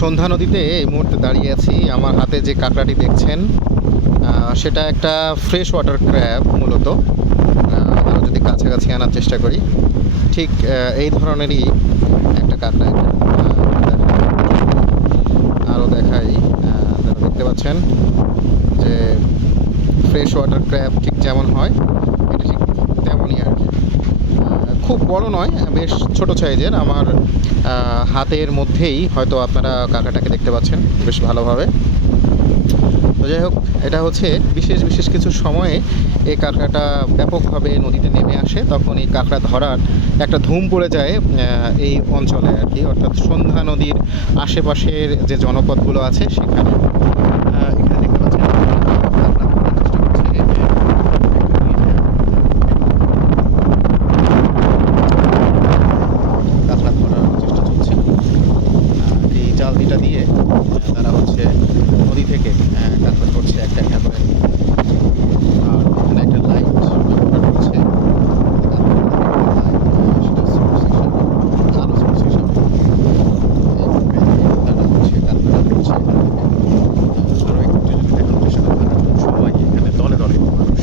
সন্ধ্যা নদীতে এই মুহূর্তে দাঁড়িয়ে আছি। আমার হাতে যে কাঁকড়াটি দেখছেন সেটা একটা ফ্রেশ ওয়াটার ক্র্যাব মূলত। আমরা যদি কাছাকাছি আনার চেষ্টা করি, ঠিক এই ধরনেরই একটা কাঁকড়া আরও দেখাই দেখতে পাচ্ছেন যে ফ্রেশ ওয়াটার ক্র্যাব ঠিক যেমন হয়, এটা ঠিক তেমনই আর খুব বড় নয়, বেশ ছোট সাইজের। আমার হাতের মধ্যেই হয়তো আপনারা কাকাটাকে দেখতে পাচ্ছেন বেশ ভালোভাবে। তো যাই হোক, এটা হচ্ছে বিশেষ বিশেষ কিছু সময়ে এই কাঁকড়াটা ব্যাপকভাবে নদীতে নেমে আসে। তখন এই কাঁকড়া ধরার একটা ধুম পড়ে যায় এই অঞ্চলে আর কি। অর্থাৎ সন্ধ্যা নদীর আশেপাশের যে জনপদগুলো আছে, সেখানে এখানে দেখতে পাচ্ছেন কাঁকড়া ধরার চেষ্টা করছে। কাঁকড়া ধরার চেষ্টা চলছে আহ, এই জালদিটা দিয়ে আহ, তারা হচ্ছে নদী থেকে আহ, কাঁকড়া ধরছে একটা একটা করে আর এখানে একটা লাইট ব্যবহার করছে সেটা source হিসাবে, আলো source হিসাবে। এইভাবে তারা হচ্ছে কাঁকড়া ধরছে এখান থেকে। আহ, আরও একটু যদি দেখানোর চেষ্টা করি, তারা সবাই এখানে দলে দলে মানুষ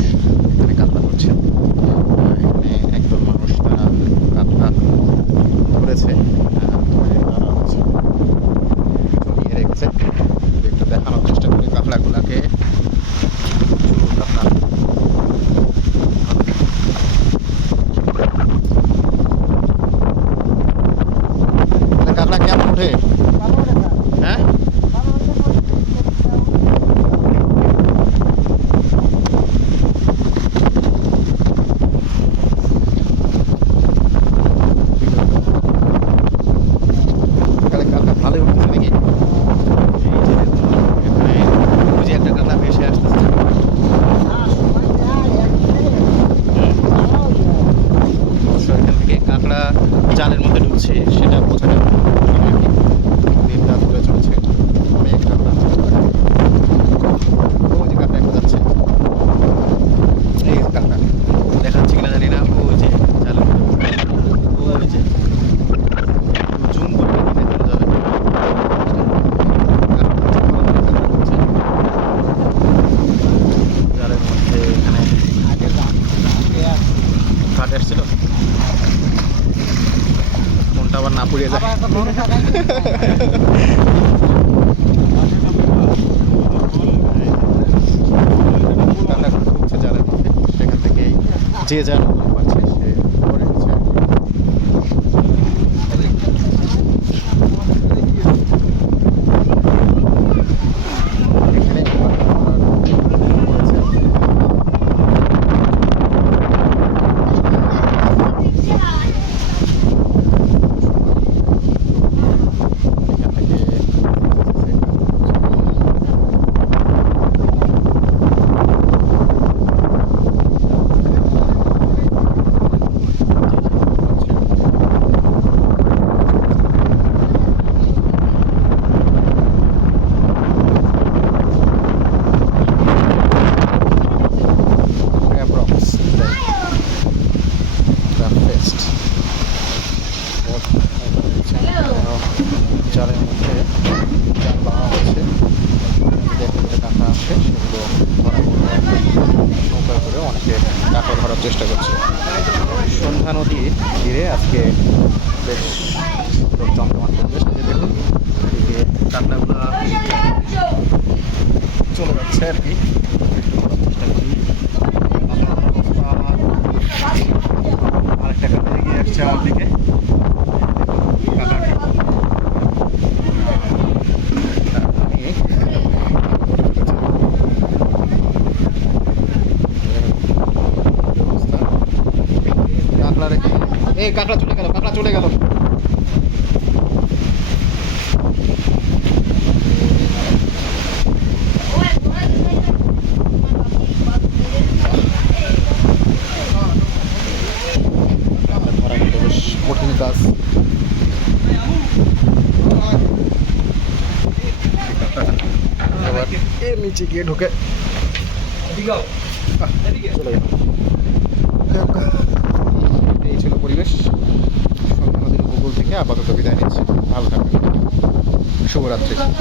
এখানে কাঁকড়া ধরছে আহ, এখানে একদল মানুষ তারা কাঁকড়া ধরেছে আহ, ধরে তারা হচ্ছে জমিয়ে রেখেছে যদি একটু দেখানোর চেষ্টা করি কাঁকড়াগুলাকে কাঁকড়া তাহলে কাঁকড়া কেমন ওঠে হ্যাঁ তাহলে কাঁকড়া ভালোই উঠছে নাকি এই যে দেখুন, এখানে ওই যে একটা কাঁকড়া ভেসে আসতেছে অবশ্য এখান থেকে কাঁকড়া জালের মধ্যে ঢুকছে সেটা বোঝা না। আর কি। দিনটা ধরে চলছে অনেক কাঁকড়া ওই যে কাঁকড়া একটা যাচ্ছে এই যে কাঁকড়া দেখাচ্ছে কিনা জানি না ওই যে জালের মধ্যে ওই যে জুম করে দেখি দেখানো যাবে জালের মধ্যে এখানে কাঠ এসছিল কোনটা আবার না পড়িয়ে যায়। সেখান থেকে যে যার মতন পাচ্ছে সে ধরে নিচ্ছে এখানে করেছে এখান থেকে Approx. The fest. জালের মধ্যে জাল বাঁধা হচ্ছে দেখতে যে কাঁকড়া আসে সেগুলো ধরা পড়বে নৌকা করে অনেকে কাঁকড়া ধরার চেষ্টা করছে। সন্ধ্যা নদীর তীরে আজকে বেশ জমজমাট পরিবেশ দেখুন, এদিকে কান্নাগুলো চলে যাচ্ছে আর কি ধরার চেষ্টা করি আরেকটা কাঁকড়া এগিয়ে আসছে আমার দিকে কাঁকড়াটি আমি কাঁকড়া রেখে এই কাঁকড়া চলে গেল কাঁকড়া চলে গেল। কঠিন কাজ এবার এর নিচে গিয়ে ঢুকে চলে গেল। পরিবেশ